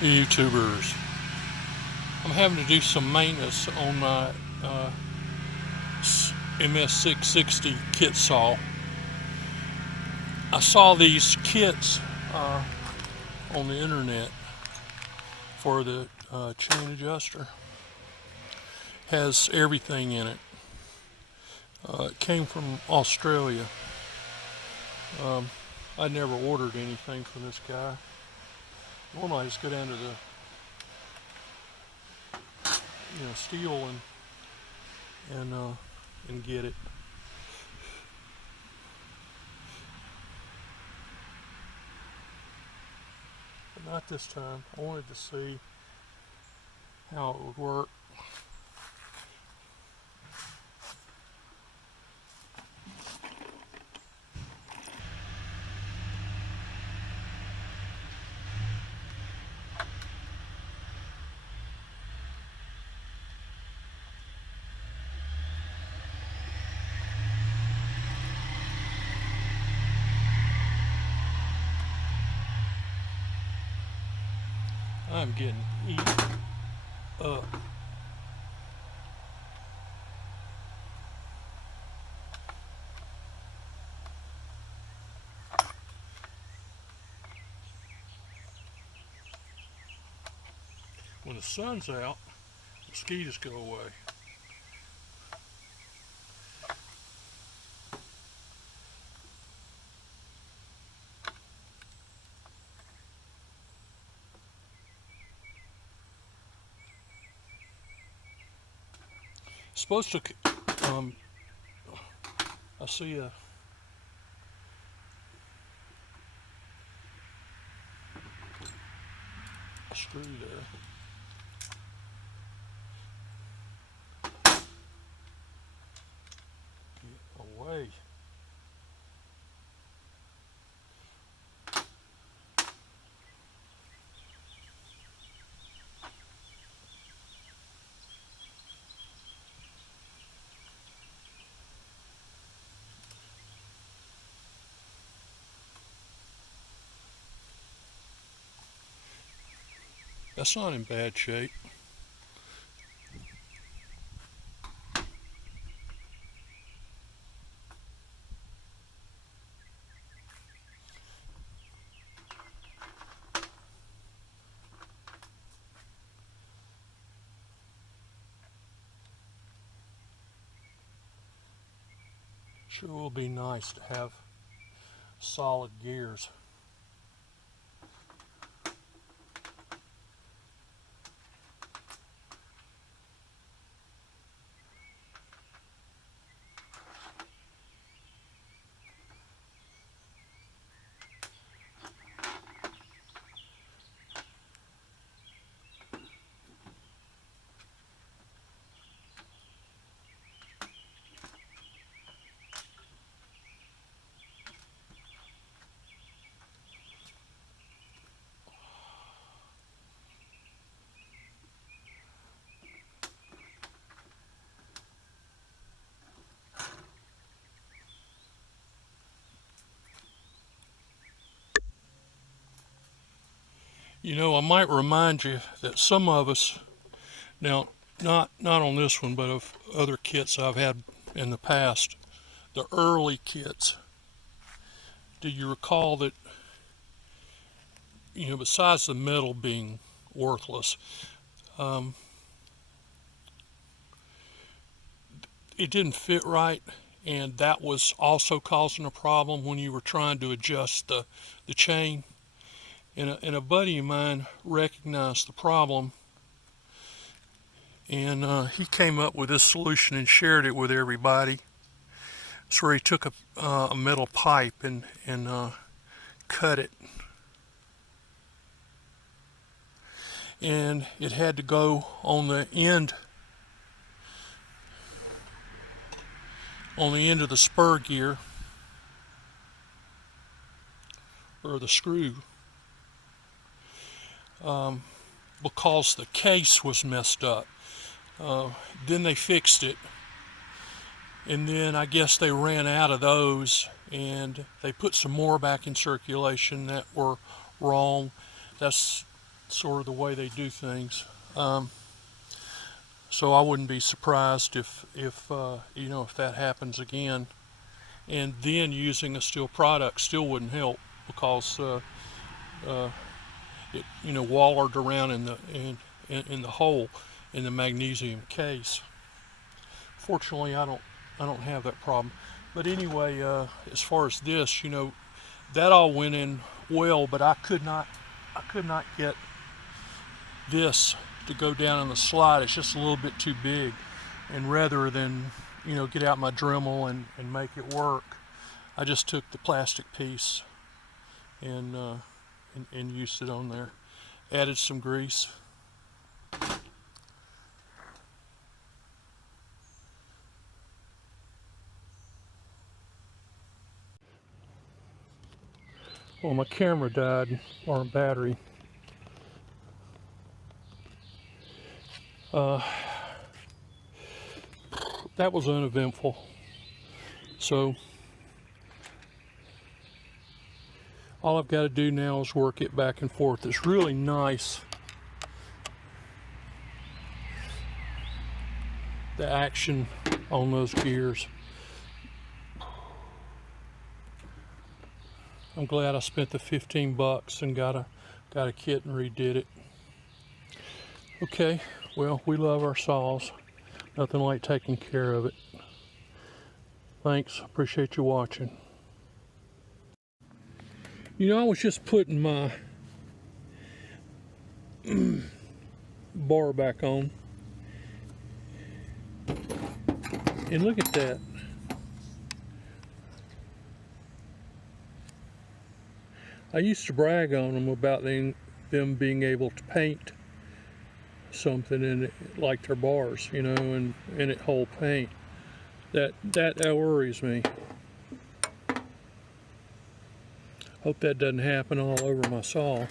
YouTubers. I'm having to do some maintenance on my MS660 kit saw. I saw these kits on the internet for the chain adjuster. Has everything in it. It came from Australia. I never ordered anything from this guy. Normally I just go down to the steel and get it. But not this time. I wanted to see how it would work. I'm getting eaten up. When the sun's out, mosquitoes go away. Supposed to, I see a screw there. Get away. That's not in bad shape. Sure will be nice to have solid gears. I might remind you that some of us, now not on this one, but of other kits I've had in the past, the early kits. Do you recall that, besides the metal being worthless, it didn't fit right, and that was also causing a problem when you were trying to adjust the chain. And a buddy of mine recognized the problem, and he came up with this solution and shared it with everybody. So he took a metal pipe and cut it, and it had to go on the end of the spur gear, or the screw, because the case was messed up. Then they fixed it, and then I guess they ran out of those, and they put some more back in circulation that were wrong. That's sort of the way they do things. So I wouldn't be surprised if you know, if that happens again. And then using a steel product still wouldn't help, because it, you know, wallered around in the hole in the magnesium case. Fortunately, I don't have that problem. But anyway, as far as this, you know, that all went in well, but I could not get this to go down in the slide. It's just a little bit too big, and rather than, you know, get out my Dremel and make it work, I just took the plastic piece and used it on there. Added some grease. Well, my camera died, or battery. That was uneventful. So all I've got to do now is work it back and forth. It's really nice, the action on those gears. I'm glad I spent the 15 bucks and got a kit and redid it. Okay, well, we love our saws. Nothing like taking care of it. Thanks, appreciate you watching. You know, I was just putting my bar back on, and look at that. I used to brag on them about them being able to paint something in it, like their bars, you know, and it hold paint. That worries me. Hope that doesn't happen all over my saw.